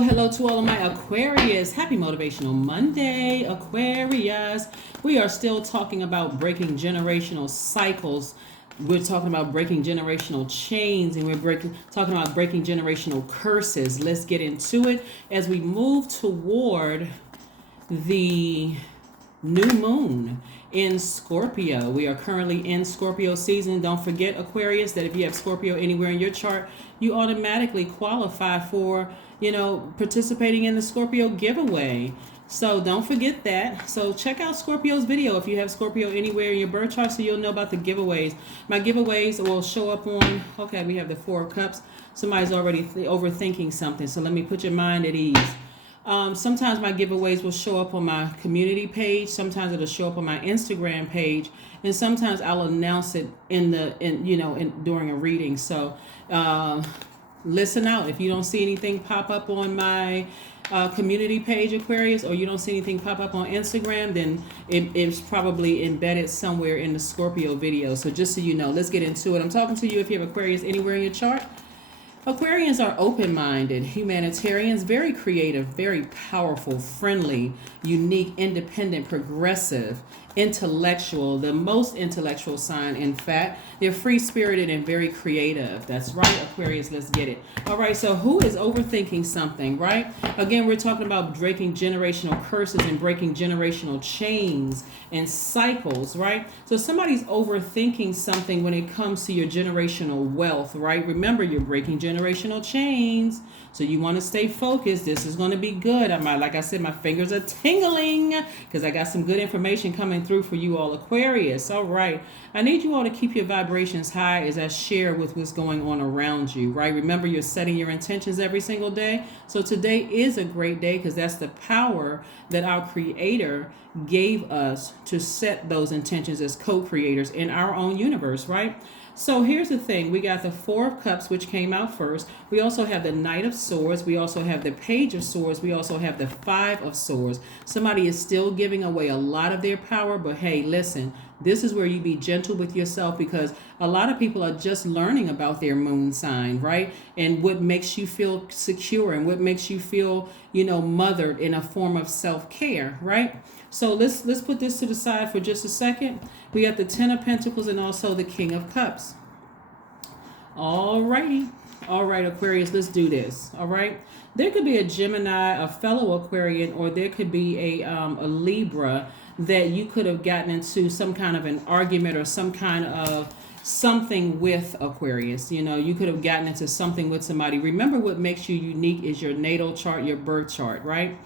Hello to all of my Aquarius. Happy Motivational Monday, Aquarius. We are still talking about breaking generational cycles. We're talking about breaking generational chains, and talking about breaking generational curses. Let's get into it as we move toward the new moon in Scorpio. We are currently in Scorpio season. Don't forget, Aquarius, that if you have Scorpio anywhere in your chart, you automatically qualify for, participating in the Scorpio giveaway. So don't forget that. So check out Scorpio's video if you have Scorpio anywhere in your birth chart, so you'll know about the giveaways. My giveaways will show up on, okay, we have the Four of Cups. Somebody's already overthinking something. So let me put your mind at ease. Sometimes my giveaways will show up on my community page. Sometimes it'll show up on my Instagram page, and sometimes I'll announce it during a reading. So listen out. If you don't see anything pop up on my community page, Aquarius, or you don't see anything pop up on Instagram, then it's probably embedded somewhere in the Scorpio video. So just so you know, let's get into it. I'm talking to you if you have Aquarius anywhere in your chart. Aquarians are open-minded, humanitarians, very creative, very powerful, friendly, unique, independent, progressive, intellectual, the most intellectual sign, in fact. They're free-spirited and very creative. That's right, Aquarius, let's get it. All right, so who is overthinking something, right? Again, we're talking about breaking generational curses and breaking generational chains and cycles, right? So somebody's overthinking something when it comes to your generational wealth, right? Remember, you're breaking generational chains, so you want to stay focused. This is going to be good. Like I said, my fingers are tingling because I got some good information coming through for you all, Aquarius. All right, I need you all to keep your vibrations high as I share with what's going on around you, right? Remember, you're setting your intentions every single day. So today is a great day because that's the power that our Creator gave us to set those intentions as co-creators in our own universe, right? So here's the thing. We got the Four of Cups, which came out first. We also have the Knight of Swords. We also have the Page of Swords. We also have the Five of Swords. Somebody is still giving away a lot of their power, but hey, listen, this is where you be gentle with yourself, because a lot of people are just learning about their moon sign, right? And what makes you feel secure and what makes you feel, mothered in a form of self-care, right? So let's put this to the side for just a second. We got the Ten of Pentacles and also the King of Cups. All righty. All right, Aquarius, let's do this. All right. There could be a Gemini, a fellow Aquarian, or there could be a Libra that you could have gotten into some kind of an argument or some kind of something with, Aquarius. You could have gotten into something with somebody. Remember, what makes you unique is your natal chart, your birth chart, right?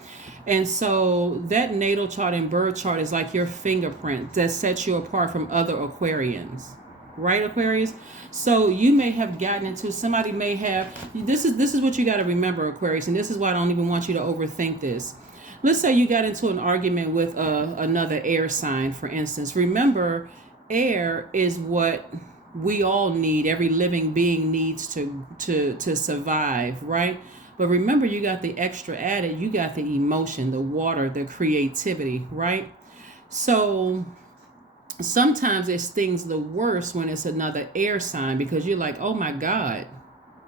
And so that natal chart and birth chart is like your fingerprint that sets you apart from other Aquarians, right, Aquarius? So you may have gotten into, somebody may have, this is what you got to remember, Aquarius, and this is why I don't even want you to overthink this. Let's say you got into an argument with another air sign, for instance. Remember, air is what we all need. Every living being needs to survive, right? But remember, you got the extra added. You got the emotion, the water, the creativity, right? So sometimes it stings the worst when it's another air sign, because you're like, oh my God.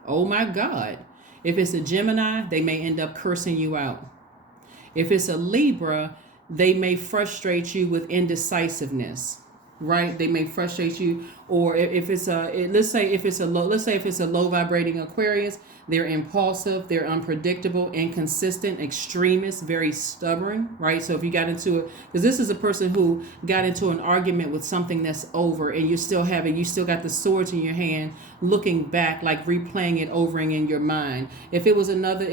Oh my God. If it's a Gemini, they may end up cursing you out. If it's a Libra, they may frustrate you with indecisiveness, right? They may frustrate you. Or if it's let's say if it's a low vibrating Aquarius, they're impulsive, they're unpredictable, inconsistent, extremist, very stubborn, right? So if you got into it, because this is a person who got into an argument with something that's over, and you still got the swords in your hand, looking back, like replaying it over in your mind. If it was a Libra,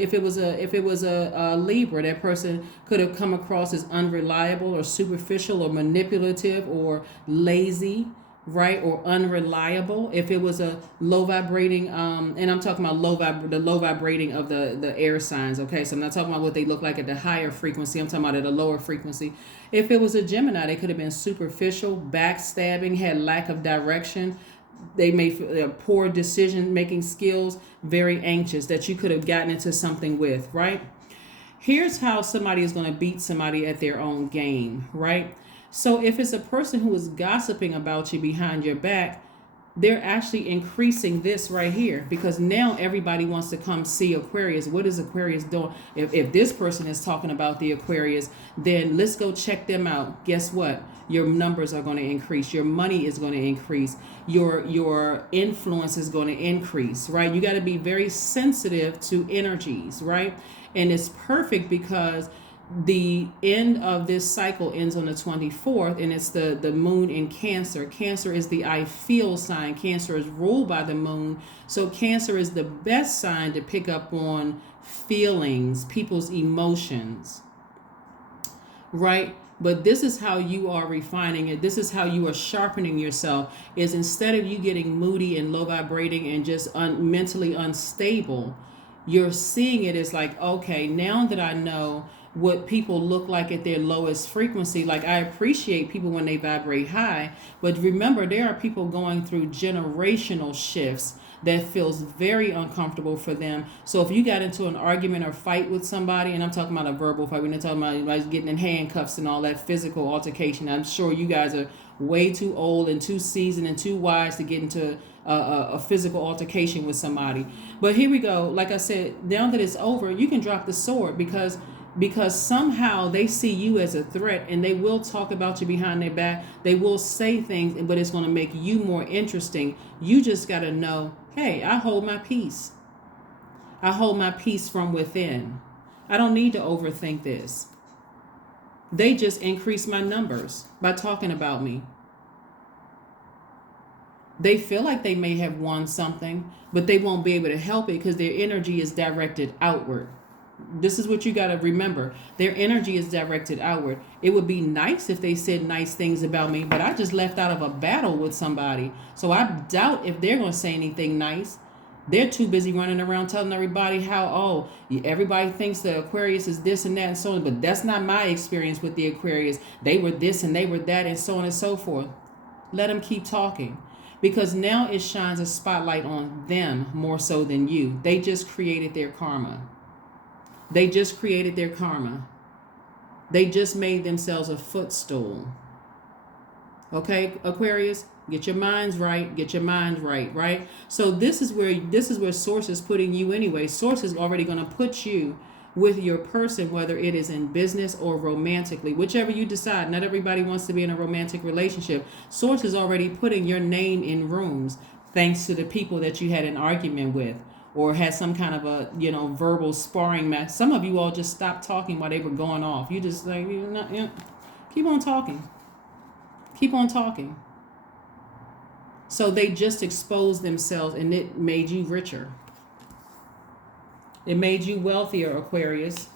that person could have come across as unreliable or superficial or manipulative or lazy, right, or unreliable. If it was a low vibrating, and I'm talking about the low vibrating of the air signs, okay? So I'm not talking about what they look like at the higher frequency. I'm talking about at a lower frequency. If it was a Gemini, they could have been superficial, backstabbing, had lack of direction. They may poor decision-making skills, very anxious, that you could have gotten into something with, right? Here's how somebody is going to beat somebody at their own game, right? So if it's a person who is gossiping about you behind your back, they're actually increasing this right here, because now everybody wants to come see Aquarius. What is Aquarius doing? If this person is talking about the Aquarius, then let's go check them out. Guess what? Your numbers are going to increase. Your money is going to increase. Your influence is going to increase, right? You got to be very sensitive to energies, right? And it's perfect because the end of this cycle ends on the 24th, and it's the moon in Cancer. Cancer is the I feel sign. Cancer is ruled by the moon, so Cancer is the best sign to pick up on feelings, people's emotions, right? But this is how you are refining it. This is how you are sharpening yourself, is instead of you getting moody and low vibrating and just mentally unstable, you're seeing it as like, okay, now that I know what people look like at their lowest frequency, like I appreciate people when they vibrate high, but remember, there are people going through generational shifts that feels very uncomfortable for them. So if you got into an argument or fight with somebody, and I'm talking about a verbal fight, we're not talking about anybody getting in handcuffs and all that physical altercation. I'm sure you guys are way too old and too seasoned and too wise to get into a physical altercation with somebody. But here we go. Like I said, now that it's over, you can drop the sword, because somehow they see you as a threat, and they will talk about you behind their back. They will say things, but it's going to make you more interesting. You just got to know, hey, I hold my peace. I hold my peace from within. I don't need to overthink this. They just increase my numbers by talking about me. They feel like they may have won something, but they won't be able to help it because their energy is directed outward. This is what you got to remember. Their energy is directed outward. It would be nice if they said nice things about me, but I just left out of a battle with somebody. So I doubt if they're going to say anything nice. They're too busy running around telling everybody how, everybody thinks the Aquarius is this and that and so on. But that's not my experience with the Aquarius. They were this and they were that and so on and so forth. Let them keep talking. Because now it shines a spotlight on them more so than you. They just created their karma. They just created their karma. They just made themselves a footstool. Okay, Aquarius, get your minds right. Get your mind right, right? So this is where Source is putting you anyway. Source is already going to put you with your person, whether it is in business or romantically, whichever you decide. Not everybody wants to be in a romantic relationship. Source is already putting your name in rooms, thanks to the people that you had an argument with, or had some kind of a, verbal sparring match. Some of you all just stopped talking while they were going off. You just like, keep on talking. Keep on talking. So they just exposed themselves, and it made you richer. It made you wealthier, Aquarius.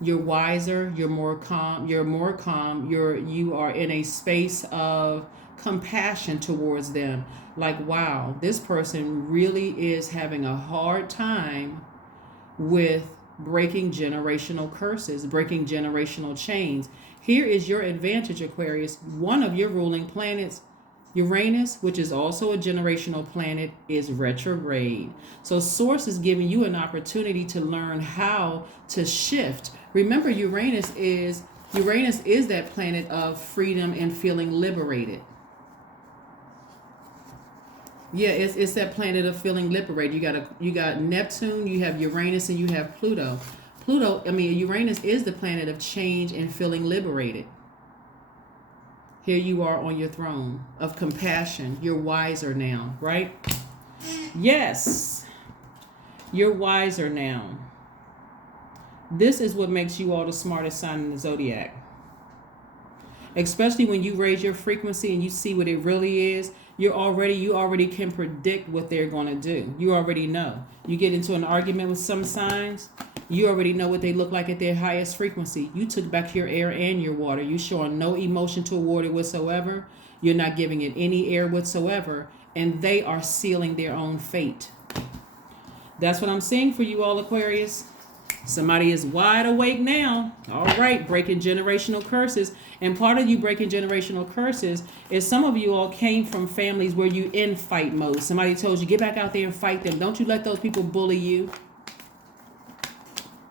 You're wiser, you're more calm, you are in a space of compassion towards them. Like, wow, this person really is having a hard time with breaking generational curses, breaking generational chains. Here is your advantage, Aquarius. One of your ruling planets, Uranus, which is also a generational planet, is retrograde. So Source is giving you an opportunity to learn how to shift. Remember, Uranus is that planet of freedom and feeling liberated. Yeah, it's that planet of feeling liberated. You got Neptune, you have Uranus, and you have Pluto. Uranus is the planet of change and feeling liberated. Here you are on your throne of compassion. You're wiser now, right? Yes, you're wiser now. This is what makes you all the smartest sign in the zodiac. Especially when you raise your frequency and you see what it really is. You already can predict what they're going to do. You already know. You get into an argument with some signs, you already know what they look like at their highest frequency. You took back your air and your water. You showing no emotion toward it whatsoever. You're not giving it any air whatsoever. And they are sealing their own fate. That's what I'm seeing for you all, Aquarius. Somebody is wide awake now. All right, breaking generational curses. And part of you breaking generational curses is some of you all came from families where you in fight mode. Somebody told you, get back out there and fight them. Don't you let those people bully you.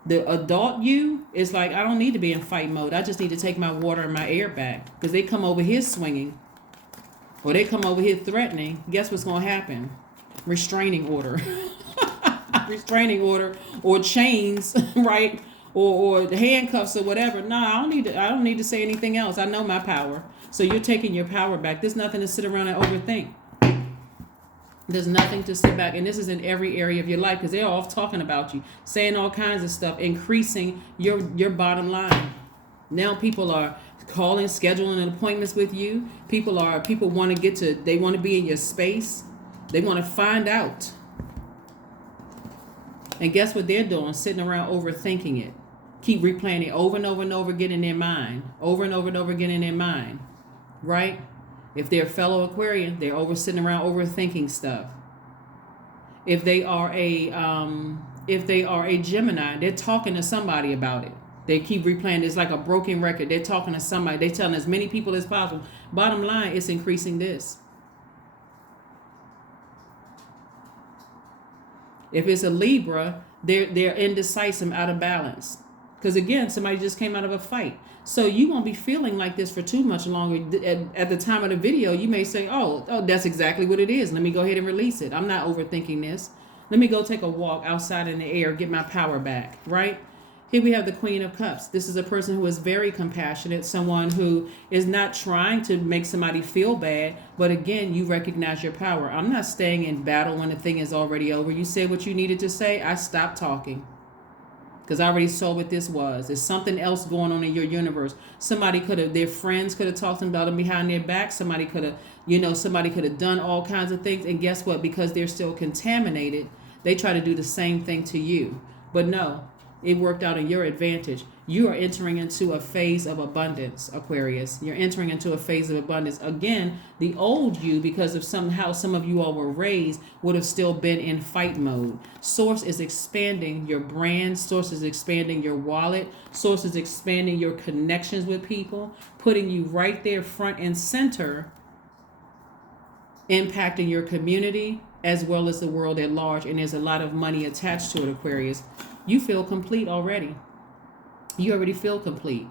The adult you is like, I don't need to be in fight mode. I just need to take my water and my air back, because they come over here swinging. or they come over here threatening, guess what's going to happen? Restraining order. Restraining order or chains, right? Or the handcuffs or whatever. No, I don't need to say anything else. I know my power. So you're taking your power back. There's nothing to sit around and overthink. There's nothing to sit back. And this is in every area of your life, because they're all talking about you, saying all kinds of stuff, increasing your bottom line. Now people are calling, scheduling appointments with you. People want to they want to be in your space. They want to find out. And guess what they're doing? Sitting around overthinking it. Keep replaying it over and over and over again in their mind. Over and over and over again in their mind. Right? If they're a fellow Aquarian, they're sitting around overthinking stuff. If they are a Gemini, they're talking to somebody about it. They keep replaying. It's like a broken record. They're talking to somebody. They're telling as many people as possible. Bottom line, it's increasing this. If it's a Libra, they're indecisive, out of balance. Because again, somebody just came out of a fight. So you won't be feeling like this for too much longer. At the time of the video, you may say, oh, that's exactly what it is. Let me go ahead and release it. I'm not overthinking this. Let me go take a walk outside in the air, get my power back, right? Here we have the Queen of Cups. This is a person who is very compassionate, someone who is not trying to make somebody feel bad, but again, you recognize your power. I'm not staying in battle when the thing is already over. You said what you needed to say, I stopped talking. Because I already saw what this was. There's something else going on in your universe. Their friends could have talked about them behind their back. Somebody could have done all kinds of things. And guess what? Because they're still contaminated, they try to do the same thing to you. But no, it worked out in your advantage. You are entering into a phase of abundance, Aquarius. You're entering into a phase of abundance. Again, the old you, because of somehow some of you all were raised, would have still been in fight mode. Source is expanding your brand. Source is expanding your wallet. Source is expanding your connections with people, putting you right there front and center, impacting your community as well as the world at large. And there's a lot of money attached to it, Aquarius. You feel complete already. You already feel complete.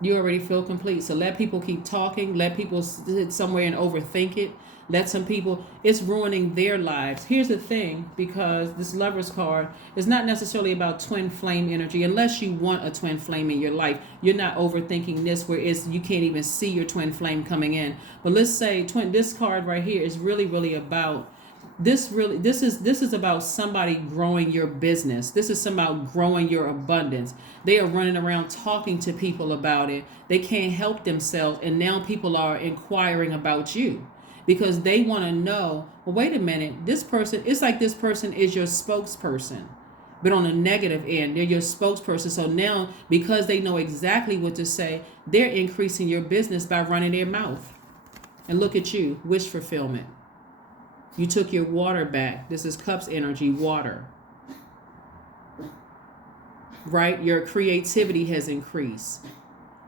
You already feel complete. So let people keep talking. Let people sit somewhere and overthink it. Let some people, it's ruining their lives. Here's the thing, because this Lover's card is not necessarily about twin flame energy. Unless you want a twin flame in your life, you're not overthinking this where you can't even see your twin flame coming in. But let's say this card right here is really, really about this is about somebody growing your business. This is about growing your abundance. They are running around talking to people about it. They can't help themselves, and now people are inquiring about you because they want to know, well, wait a minute, it's like this person is your spokesperson, but on a negative end, they're your spokesperson. So now, because they know exactly what to say, they're increasing your business by running their mouth. And look at you, wish fulfillment. You took your water back. This is Cups energy, water. Right? Your creativity has increased.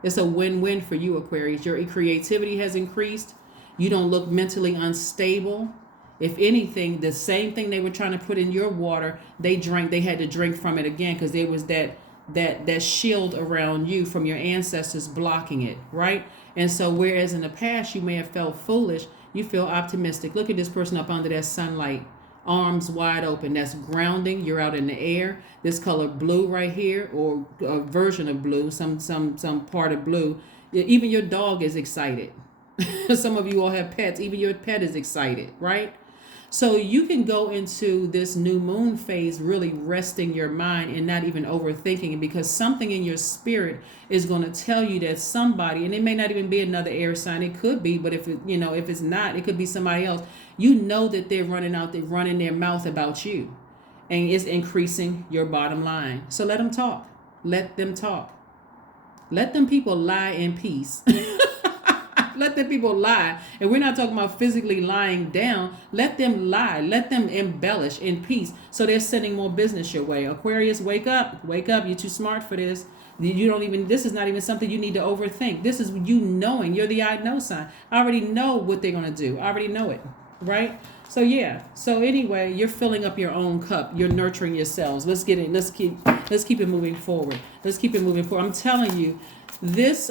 It's a win-win for you, Aquarius. Your creativity has increased. You don't look mentally unstable. If anything, the same thing they were trying to put in your water, they had to drink from it again because there was that shield around you from your ancestors blocking it, right? And so whereas in the past you may have felt foolish, you feel optimistic. Look at this person up under that sunlight, arms wide open. That's grounding. You're out in the air. This color blue right here, or a version of blue, some part of blue. Even your dog is excited. Some of you all have pets. Even your pet is excited, right? So you can go into this new moon phase really resting your mind and not even overthinking it, because something in your spirit is going to tell you that somebody, and it may not even be another air sign, it could be, but if it's not, it could be somebody else. You know that they're running their mouth about you, and it's increasing your bottom line. So let them talk. Let them talk. Let them people lie in peace. Let them people lie. And we're not talking about physically lying down. Let them lie. Let them embellish in peace. So they're sending more business your way. Aquarius, wake up. Wake up. You're too smart for this. This is not even something you need to overthink. This is you knowing. You're the I know sign. I already know what they're going to do. I already know it. Right? So yeah. So anyway, you're filling up your own cup. You're nurturing yourselves. Let's get it. Let's keep it moving forward. I'm telling you, This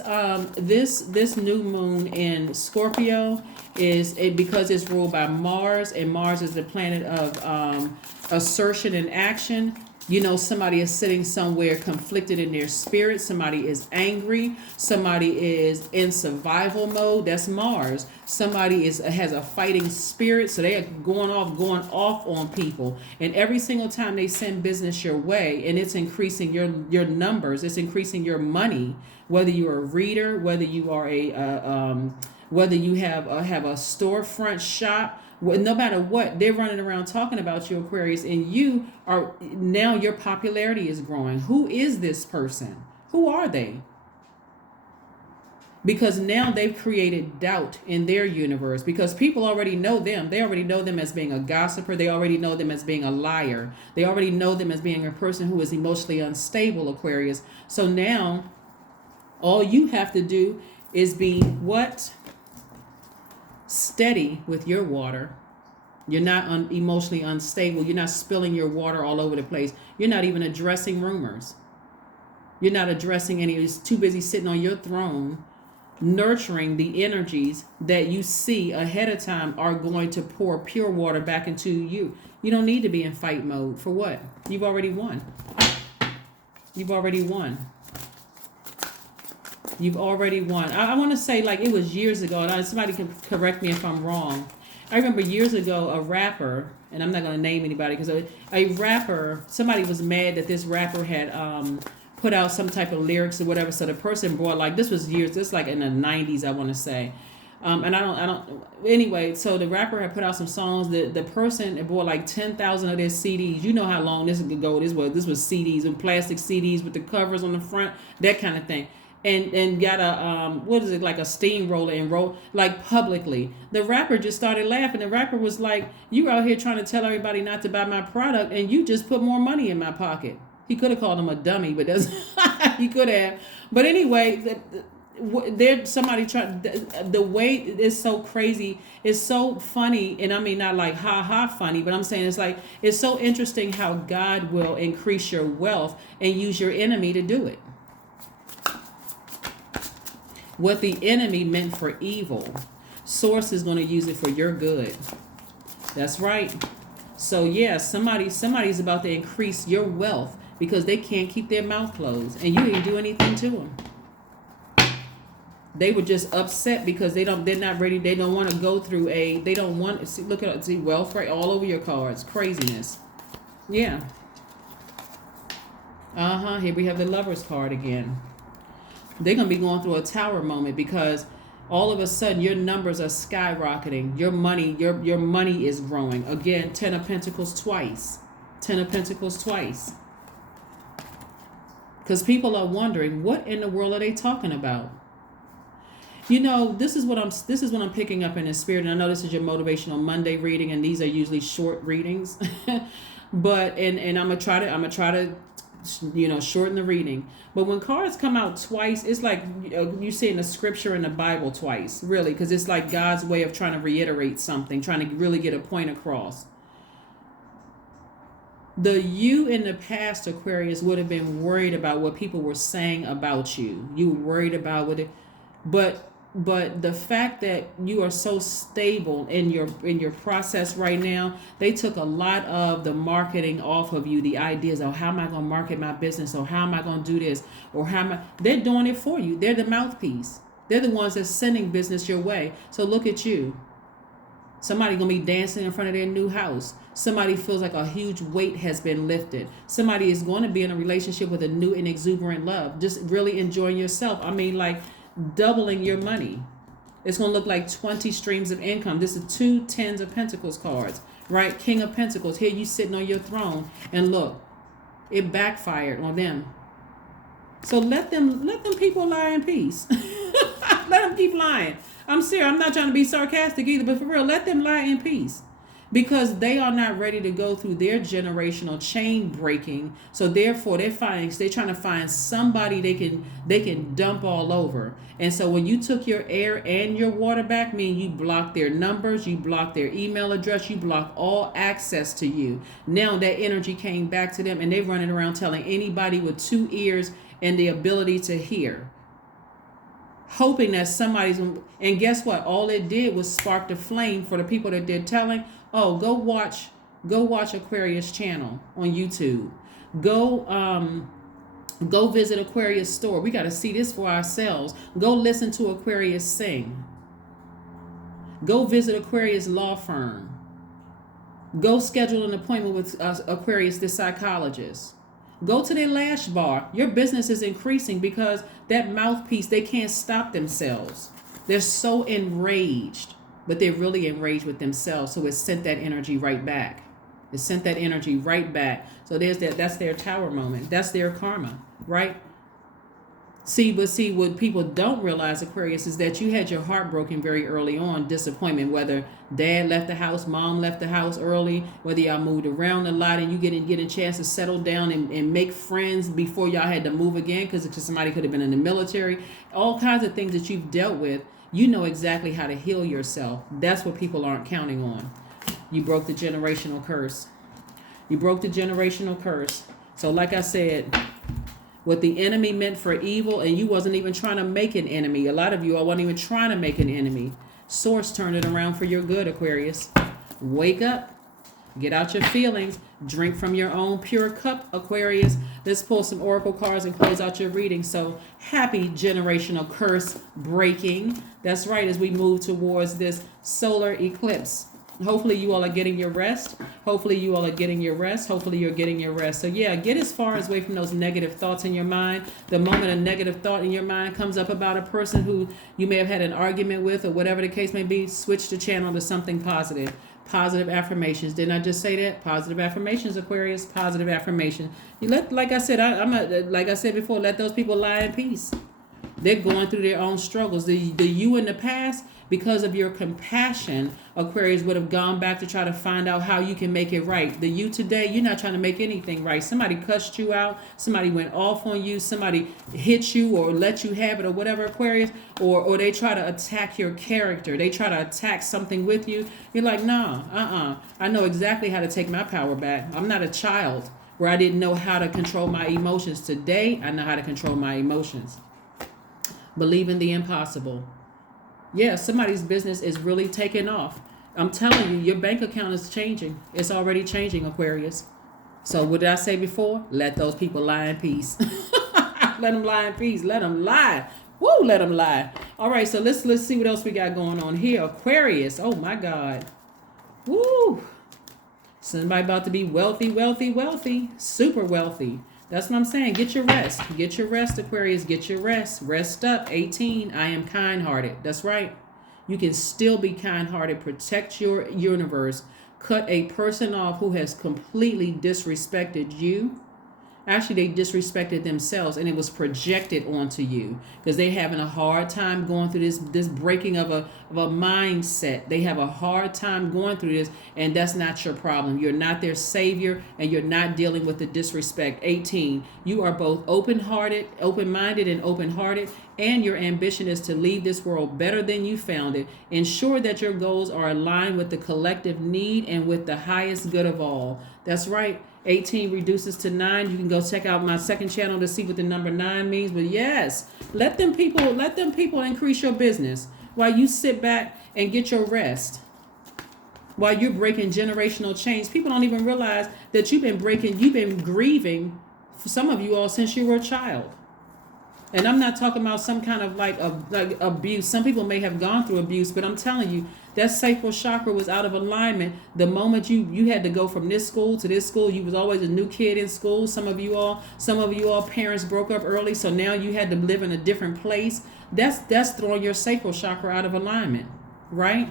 new moon in Scorpio because it's ruled by Mars, and Mars is the planet of assertion and action. You know, somebody is sitting somewhere conflicted in their spirit. Somebody is angry. Somebody is in survival mode. That's Mars. Somebody has a fighting spirit, so they are going off on people. And every single time they send business your way, and it's increasing your numbers, it's increasing your money. Whether you're a reader, whether you are whether you have a storefront shop. No matter what, they're running around talking about you, Aquarius, and you are now your popularity is growing. Who is this person? Who are they? Because now they've created doubt in their universe, because people already know them. They already know them as being a gossiper. They already know them as being a liar. They already know them as being a person who is emotionally unstable, Aquarius. So now all you have to do is be what? Steady with your water. You're not emotionally unstable. You're not spilling your water all over the place. You're not even addressing rumors. You're not addressing any. You're too busy sitting on your throne, nurturing the energies that you see ahead of time are going to pour pure water back into you. You don't need to be in fight mode. For what? You've already won. You've already won. You've already won. I want to say, like, it was years ago, and somebody can correct me if I'm wrong. I remember years ago a rapper, and I'm not going to name anybody, because a rapper, somebody was mad that this rapper had put out some type of lyrics or whatever. So the person brought, like, this was years, this like in the 90s, I want to say. And I don't, anyway, so the rapper had put out some songs. The person had bought like 10,000 of their CDs. You know how long this could go. This was CDs, and plastic CDs with the covers on the front, that kind of thing. And got a what is it, like a steamroller, and roll like publicly. The rapper just started laughing. The rapper was like, "You out here trying to tell everybody not to buy my product, and you just put more money in my pocket." He could have called him a dummy, but that's he could have. But anyway, there's somebody trying. The way is so crazy. It's so funny, and I mean not like ha ha funny, but I'm saying it's so interesting how God will increase your wealth and use your enemy to do it. What the enemy meant for evil, Source is going to use it for your good. That's right. So yeah, somebody's about to increase your wealth because they can't keep their mouth closed, and you didn't do anything to them. They were just upset because they're not ready. They don't want to go through they don't want see, look at see wealth right all over your cards. Craziness. Yeah. Here we have the Lover's card again. They're going to be going through a tower moment because all of a sudden your numbers are skyrocketing. Your money is growing. Again, 10 of Pentacles twice. 10 of Pentacles twice. Because people are wondering, what in the world are they talking about? You know, this is what I'm picking up in the spirit. And I know this is your Motivational Monday reading, and these are usually short readings. But and I'm gonna try to shorten the reading. But when cards come out twice, it's like you see in the scripture in the Bible twice, really, because it's like God's way of trying to reiterate something, trying to really get a point across. The you in the past, Aquarius, would have been worried about what people were saying about you. You were worried about what it, but the fact that you are so stable in your process right now, they took a lot of the marketing off of you. The ideas of how am I going to market my business, or how am I going to do this, or they're doing it for you. They're the mouthpiece. They're the ones that's sending business your way. So look at you. Somebody going to be dancing in front of their new house. Somebody feels like a huge weight has been lifted. Somebody is going to be in a relationship with a new and exuberant love. Just really enjoying yourself. I mean, like, doubling your money. It's going to look like 20 streams of income. This is 2 tens of Pentacles cards, right? King of Pentacles. Here you sitting on your throne, and look, it backfired on them. So let them people lie in peace. Let them keep lying. I'm serious. I'm not trying to be sarcastic either, but for real, let them lie in peace. Because they are not ready to go through their generational chain breaking. So therefore they're trying to find somebody they can dump all over. And so when you took your air and your water back, you blocked their numbers, you blocked their email address, you blocked all access to you. Now that energy came back to them, and they're running around telling anybody with 2 ears and the ability to hear. hoping that and guess what? All it did was spark the flame for the people that did telling. Oh, go watch Aquarius channel on YouTube. Go visit Aquarius store. We got to see this for ourselves. Go listen to Aquarius sing. Go visit Aquarius law firm. Go schedule an appointment with Aquarius, the psychologist. Go to their lash bar. Your business is increasing because that mouthpiece, they can't stop themselves. They're so enraged, but they're really enraged with themselves. So it sent that energy right back. It sent that energy right back. So that's their tower moment. That's their karma, right? See, what people don't realize, Aquarius, is that you had your heart broken very early on, disappointment, whether dad left the house, mom left the house early, whether y'all moved around a lot and you get a chance to settle down and make friends before y'all had to move again because somebody could have been in the military, all kinds of things that you've dealt with. You know exactly how to heal yourself. That's what people aren't counting on. You broke the generational curse. You broke the generational curse. So like I said, what the enemy meant for evil, and you wasn't even trying to make an enemy. A lot of you, I wasn't even trying to make an enemy. Source turned it around for your good, Aquarius. Wake up. Get out your feelings. Drink from your own pure cup, Aquarius. Let's pull some oracle cards and close out your reading. So happy generational curse breaking. That's right, as we move towards this solar eclipse. Hopefully you all are getting your rest. Hopefully you all are getting your rest. Hopefully you're getting your rest. So yeah, get as far away from those negative thoughts in your mind. The moment a negative thought in your mind comes up about a person who you may have had an argument with or whatever the case may be, switch the channel to something positive. Positive affirmations. Didn't I just say that? Positive affirmations, Aquarius. Positive affirmation. You like I said, like I said before, let those people lie in peace. They're going through their own struggles. The you in the past, because of your compassion, Aquarius would have gone back to try to find out how you can make it right. The you today, you're not trying to make anything right. Somebody cussed you out. Somebody went off on you. Somebody hit you or let you have it or whatever, Aquarius. Or they try to attack your character. They try to attack something with you. You're like, nah, I know exactly how to take my power back. I'm not a child where I didn't know how to control my emotions. Today, I know how to control my emotions. Believe in the impossible. Yeah, somebody's business is really taking off. I'm telling you, your bank account is changing. It's already changing, Aquarius. So what did I say before? Let those people lie in peace. Let them lie in peace. Let them lie. Woo, let them lie. All right, so let's see what else we got going on here. Aquarius. Oh, my God. Woo. Somebody about to be wealthy, wealthy, wealthy. Super wealthy. That's what I'm saying. Get your rest. Get your rest, Aquarius. Get your rest. Rest up. 18. I am kind-hearted. That's right. You can still be kind-hearted. Protect your universe. Cut a person off who has completely disrespected you. Actually, they disrespected themselves, and it was projected onto you because they're having a hard time going through this breaking of a mindset. They have a hard time going through this, and that's not your problem. You're not their savior, and you're not dealing with the disrespect. 18, you are both open-hearted, open-minded, and open-hearted, and your ambition is to leave this world better than you found it. Ensure that your goals are aligned with the collective need and with the highest good of all. That's right. 18 reduces to 9. You can go check out my second channel to see what the number 9 means. But yes, let them people increase your business while you sit back and get your rest. While you're breaking generational chains, people don't even realize that you've been grieving for some of you all since you were a child. And I'm not talking about some kind of like abuse. Some people may have gone through abuse, but I'm telling you, that sacral chakra was out of alignment. The moment you had to go from this school to this school, you was always a new kid in school. Some of you all parents broke up early, so now you had to live in a different place. That's throwing your sacral chakra out of alignment, right?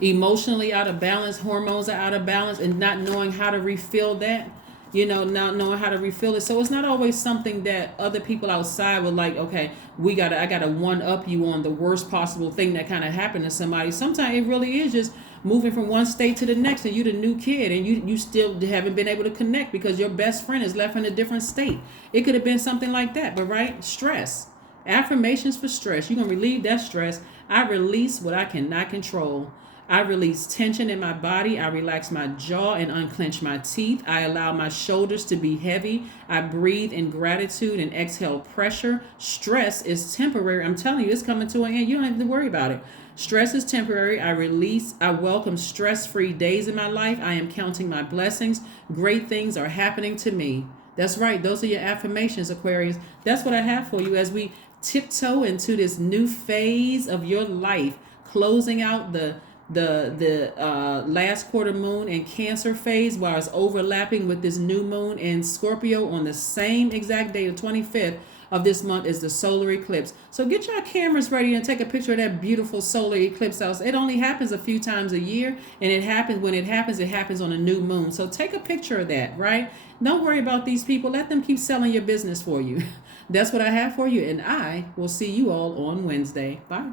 Emotionally out of balance, hormones are out of balance, and not knowing how to refill that. Not knowing how to refill it. So it's not always something that other people outside were like, okay, I gotta one up you on the worst possible thing that kind of happened to somebody. Sometimes it really is just moving from one state to the next, and you the new kid, and you still haven't been able to connect because your best friend is left in a different state. It could have been something like that, but right, stress. Affirmations for stress. You're gonna relieve that stress. I release what I cannot control. I release tension in my body. I relax my jaw and unclench my teeth. I allow my shoulders to be heavy. I breathe in gratitude and exhale pressure. Stress is temporary. I'm telling you, it's coming to an end. You don't have to worry about it. Stress is temporary. I welcome stress-free days in my life. I am counting my blessings. Great things are happening to me. That's right. Those are your affirmations, Aquarius. That's what I have for you as we tiptoe into this new phase of your life, closing out the last quarter moon in Cancer phase, while it's overlapping with this new moon in Scorpio on the same exact day, the 25th of this month is the solar eclipse. So get your cameras ready and take a picture of that beautiful solar eclipse house. It only happens a few times a year, and it happens it happens on a new moon. So take a picture of that, right? Don't worry about these people. Let them keep selling your business for you. That's what I have for you, and I will see you all on Wednesday. Bye.